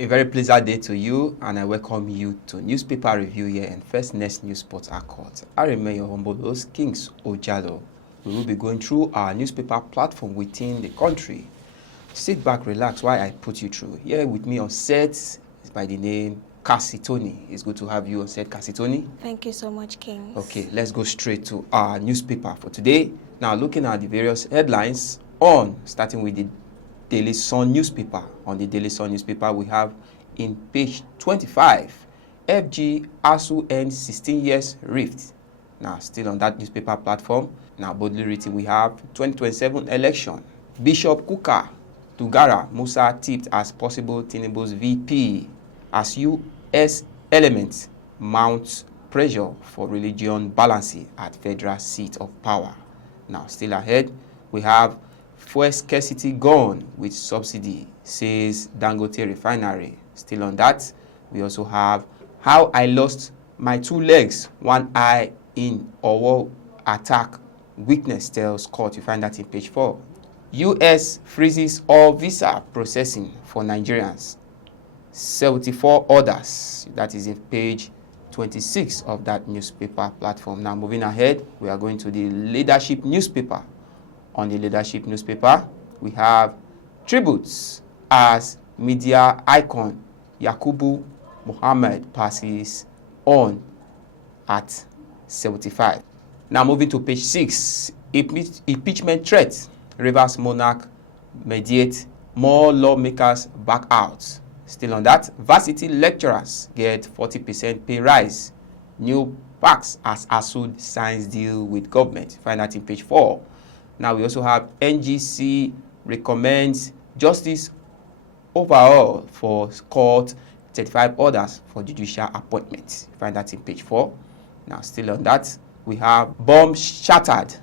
A very pleasant day to you, and I welcome you to Newspaper Review here in First Next News Sports Accord. I remain your humble host, Kings Ojalo. We will be going through our newspaper platform within the country. Sit back, relax while I put you through. Here with me on set is by the name Cassie Tony. It's good to have you on set, Cassie Tony. Thank you so much, Kings. Okay, let's go straight to our newspaper for today. Now, looking at the various headlines starting with the Daily Sun newspaper. On the Daily Sun newspaper, we have in page 25, FG ASU ends 16 years rift. Now, still on that newspaper platform. Now, boldly written, we have 2027 election. Bishop Kuka Tugara Musa tipped as possible Tinubu's VP as U.S. elements mount pressure for religion balancing at federal seat of power. Now, still ahead, we have fuel scarcity gone with subsidy, says Dangote Refinery. Still on that, we also have how I lost my two legs, one eye in Owo attack. Witness tells court. You find that in page 4. U.S. freezes all visa processing for Nigerians. 74 orders. That is in page 26 of that newspaper platform. Now, moving ahead, we are going to the Leadership newspaper. On the Leadership newspaper, we have tributes as media icon Yakubu Muhammad passes on at 75. Now, moving to page 6, impeachment threat. Rivers monarch mediate, more lawmakers back out. Still on that, varsity lecturers get 40% pay rise. New parks as ASUD signs deal with government. Find that in page 4. Now, we also have NGC recommends justice overall for court 35 orders for judicial appointments. Find that in page 4. Now, still on that, we have bomb shattered.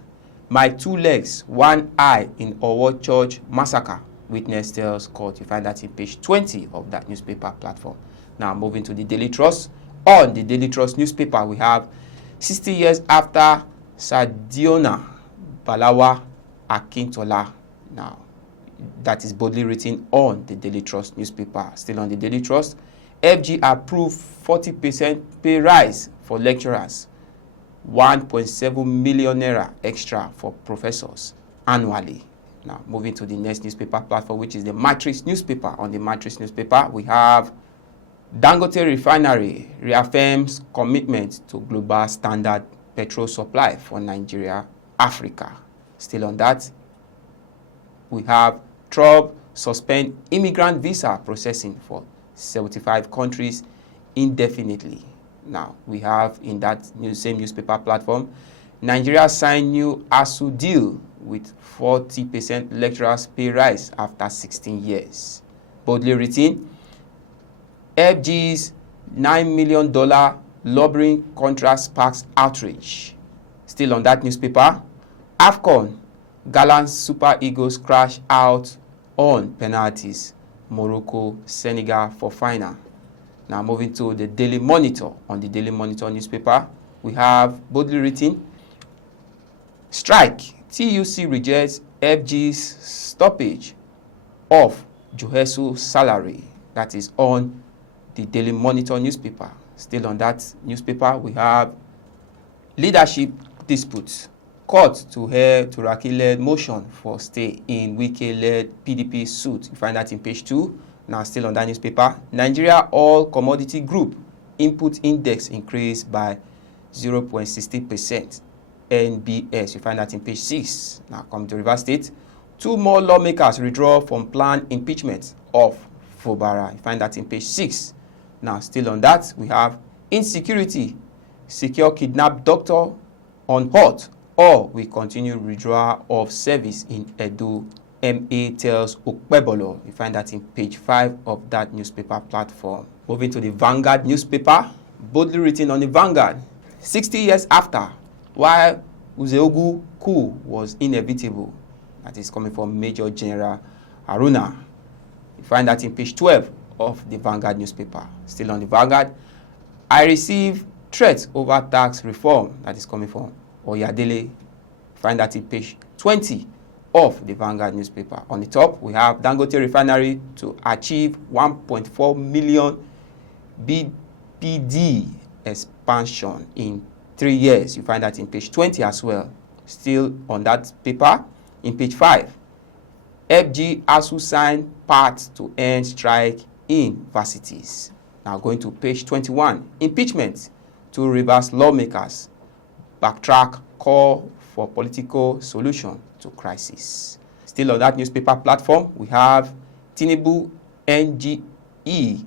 My two legs, one eye in Owo Church massacre. Witness tells court. You find that in page 20 of that newspaper platform. Now, moving to the Daily Trust. On the Daily Trust newspaper, we have 60 years after Sadiona Balawa Akintola. Now, that is boldly written on the Daily Trust newspaper. Still on the Daily Trust, FG approved 40% pay rise for lecturers, 1.7 million naira extra for professors annually. Now, moving to the next newspaper platform, which is the Matrix newspaper. On the Matrix newspaper, we have Dangote Refinery reaffirms commitment to global standard petrol supply for Nigeria, Africa. Still on that, we have Trump suspend immigrant visa processing for 75 countries indefinitely. Now, we have in that same newspaper platform, Nigeria signed new ASU deal with 40% lecturers pay rise after 16 years. Boldly written, FG's $9 million lobbying contract sparks outrage. Still on that newspaper, AFCON, Gallant Super Eagles crash out on penalties. Morocco, Senegal for final. Now, moving to the Daily Monitor. On the Daily Monitor newspaper, we have boldly written, strike. TUC rejects FG's stoppage of Johesu's salary. That is on the Daily Monitor newspaper. Still on that newspaper, we have leadership disputes. Court to hear Turaki-led motion for stay in Wike-led PDP suit. You find that in page 2. Now, still on that newspaper, Nigeria All Commodity Group input index increased by 0.60%. NBS. You find that in page 6. Now, come to Rivers State. 2 more lawmakers withdraw from planned impeachment of Fubara. You find that in page 6. Now, still on that, we have insecurity. Secure kidnapped doctor on hot, or we continue withdrawal of service in Edo. MA tells Okpebolo. You find that in page 5 of that newspaper platform. Moving to the Vanguard newspaper, boldly written on the Vanguard. 60 years after, while Uzeogu coup was inevitable, that is coming from Major General Haruna. You find that in page 12 of the Vanguard newspaper. Still on the Vanguard, I receive threats over tax reform, that is coming from Oyadele. Find that in page 20 of the Vanguard newspaper. On the top, we have Dangote Refinery to achieve 1.4 million BPD expansion in 3 years. You find that in page 20 as well. Still on that paper, in page 5, FG ASU sign pact to end strike in varsities. Now going to page 21, impeachment to reverse lawmakers, backtrack call for political solution to crisis. Still on that newspaper platform, we have Tinubu NGE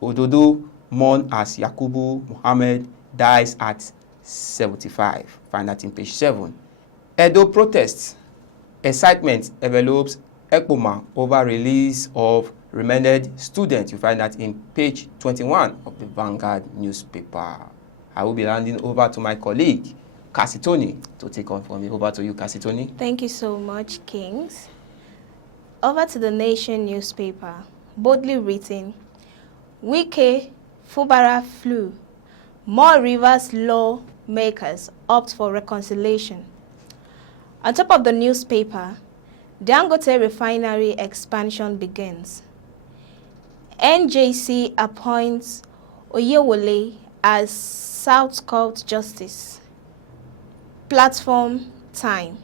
Ododo mourn as Yakubu Muhammad dies at 75. Find that in page 7. Edo protests. Excitement envelops Ekpoma over release of remanded students. You find that in page 21 of the Vanguard newspaper. I will be handing over to my colleague, Cassitoni, to take on from me. Over to you, Cassitoni. Thank you so much, Kings. Over to the Nation newspaper. Boldly written, Wike Fubara flew. More Rivers lawmakers opt for reconciliation. On top of the newspaper, Dangote Refinery expansion begins. NJC appoints Oyewole as South Court Justice. Platform time.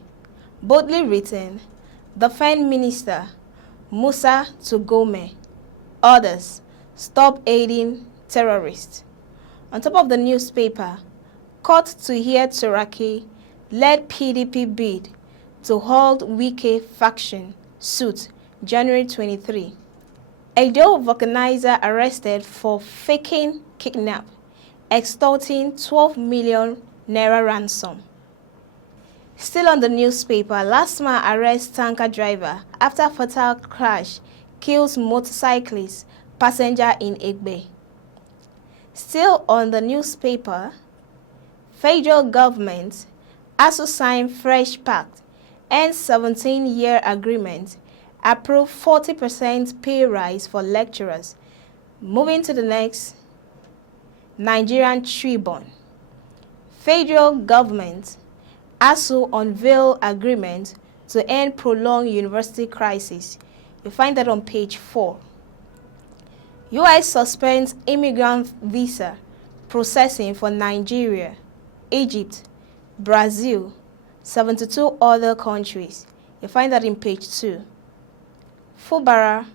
Boldly written, Defense Minister Musa Tugome orders stop aiding terrorists. On top of the newspaper, court to hear Turaki led PDP bid to hold Wike faction suit January 23. Edo vulcanizer arrested for faking kidnap, extorting 12 million naira ransom. Still on the newspaper, Lasma arrests tanker driver after fatal crash kills motorcyclist passenger in Egbe. Still on the newspaper, federal government also signed fresh pact and 17-year agreement, approve 40% pay rise for lecturers. Moving to the next, Nigerian Tribune. Federal government also unveil agreement to end prolonged university crisis. You find that on page 4. US suspends immigrant visa processing for Nigeria, Egypt, Brazil, 72 other countries. You find that in page 2. Fubara,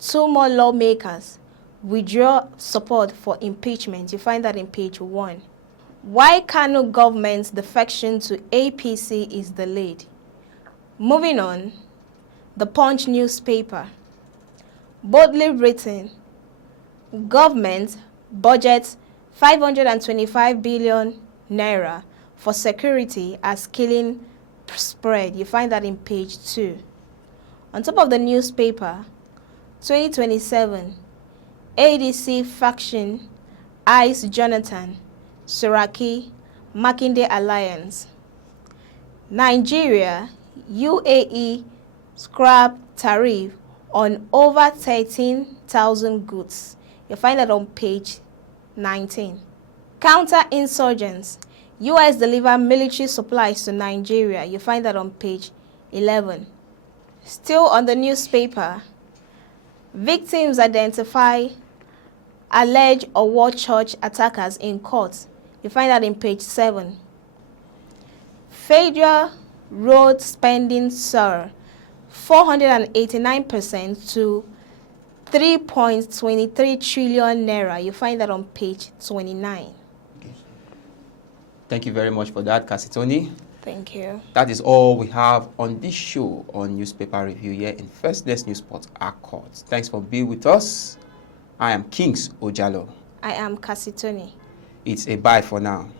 2 more lawmakers withdraw support for impeachment. You find that in page 1. Why Kano government's defection to APC is delayed. Moving on, the Punch newspaper. Boldly written, government budgets 525 billion naira for security as killing spread. You find that in page 2. On top of the newspaper, 2027, ADC faction eyes Jonathan, Suraki, Makinde alliance. Nigeria, UAE scrap tariff on over 13,000 goods. You find that on page 19. Counter-insurgents, US deliver military supplies to Nigeria. You find that on page 11. Still on the newspaper, victims identify alleged Owo Church attackers in court. You find that in page 7. Federal road spending soared 489% to 3.23 trillion naira. You find that on page 29. Thank you very much for that, Cassitoni. Thank you. That is all we have on this show on Newspaper Review here in First Desk News Spot Accord. Thanks for being with us. I am Kings Ojalo. I am Cassitoni. It's a bye for now.